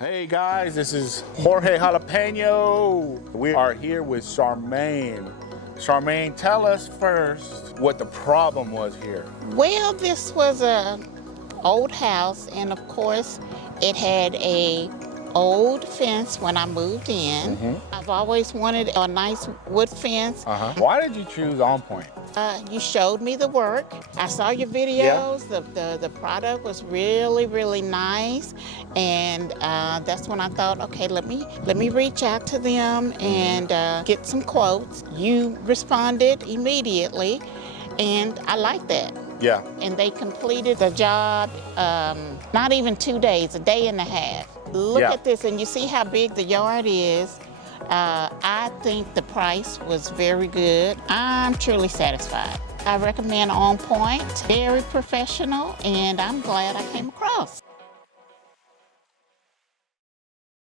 Hey guys, this is Jorge Jalapeno. We are here with Charmaine. Charmaine, tell us first what the problem was here. Well, this was a old house, and of course, it had a old fence when I moved in. I've always wanted a nice wood fence. Why did you choose On Point? You showed me the work. I saw your videos. The product was really, really nice, and that's when I thought, okay, let me reach out to them and get some quotes. You responded immediately, and I like that. Yeah. And they completed the job not even 2 days, a day and a half. Look at this, and you see how big the yard is. I think the price was very good. I'm truly satisfied. I recommend On Point, very professional, and I'm glad I came across.